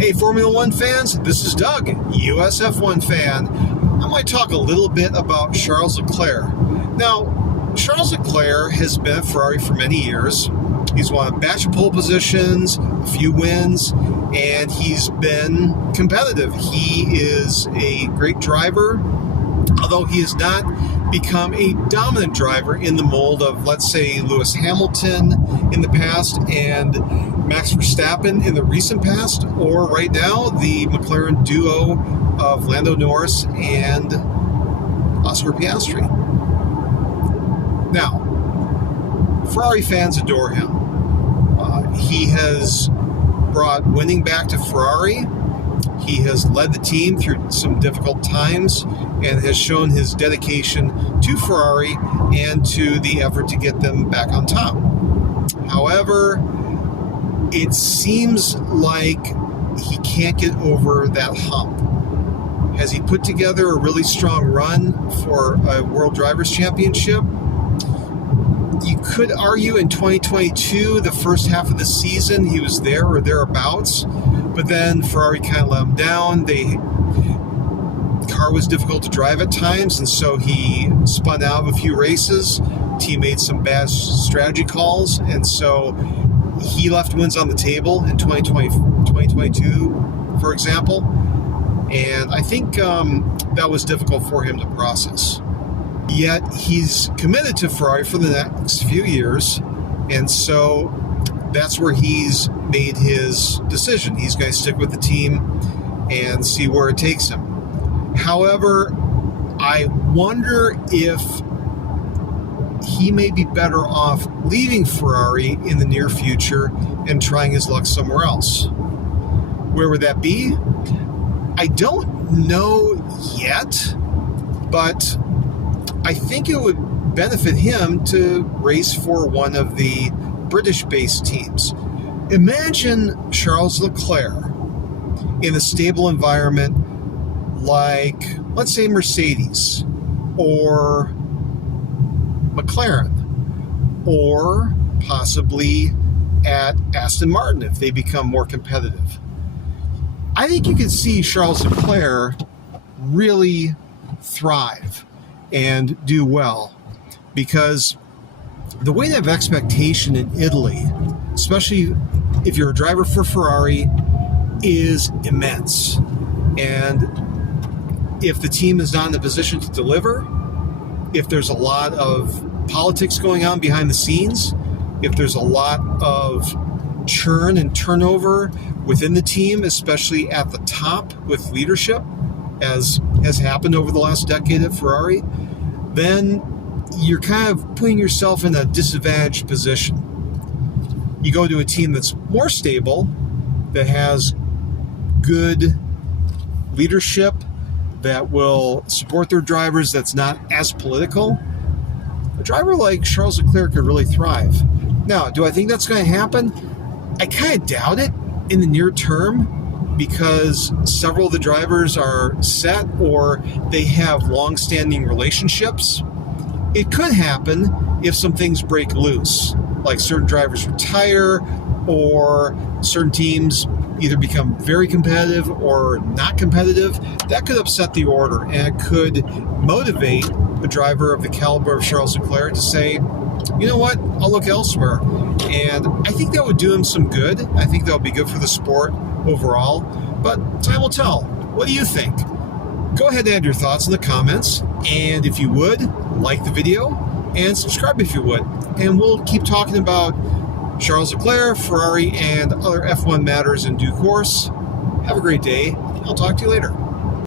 Hey, Formula One fans, this is Doug, US F1 fan. I might talk a little bit about Charles Leclerc. Now, Charles Leclerc has been at Ferrari for many years. He's won a batch of pole positions, a few wins, and he's been competitive. He is a great driver, although he has not become a dominant driver in the mold of, let's say, Lewis Hamilton in the past and Max Verstappen in the recent past, or right now, the McLaren duo of Lando Norris and Oscar Piastri. Now, Ferrari fans adore him. He has brought winning back to Ferrari. He has led the team through some difficult times and has shown his dedication to Ferrari and to the effort to get them back on top. However, it seems like he can't get over that hump. Has he put together a really strong run for a World Drivers' Championship? You could argue in 2022, the first half of the season, he was there or thereabouts, but then Ferrari kind of let him down. The car was difficult to drive at times, and so he spun out of a few races. Team made some bad strategy calls, and so he left wins on the table in 2022, for example, and I think that was difficult for him to process. Yet he's committed to Ferrari for the next few years, and so that's where he's made his decision. He's going to stick with the team and see where it takes him. However, I wonder if he may be better off leaving Ferrari in the near future and trying his luck somewhere else. Where would that be? I don't know yet, but I think it would benefit him to race for one of the British-based teams. Imagine Charles Leclerc in a stable environment like, let's say, Mercedes or McLaren, or possibly at Aston Martin if they become more competitive. I think you could see Charles Leclerc really thrive and do well, because the weight of expectation in Italy, especially if you're a driver for Ferrari, is immense. And if the team is not in a position to deliver, if there's a lot of politics going on behind the scenes, if there's a lot of churn and turnover within the team, especially at the top with leadership, as has happened over the last decade at Ferrari, then you're kind of putting yourself in a disadvantaged position. You go to a team that's more stable, that has good leadership, that will support their drivers, that's not as political. A driver like Charles Leclerc could really thrive. Now, do I think that's going to happen? I kind of doubt it in the near term, because several of the drivers are set or they have long-standing relationships. It could happen if some things break loose, like certain drivers retire or certain teams either become very competitive or not competitive. That could upset the order, and it could motivate a driver of the caliber of Charles Leclerc to say, you know what, I'll look elsewhere. And I think that would do him some good. I think that would be good for the sport overall, but time will tell. What do you think? Go ahead and add your thoughts in the comments, and if you would, like the video and subscribe if you would, and we'll keep talking about Charles Leclerc, Ferrari, and other F1 matters in due course. Have a great day. I'll talk to you later.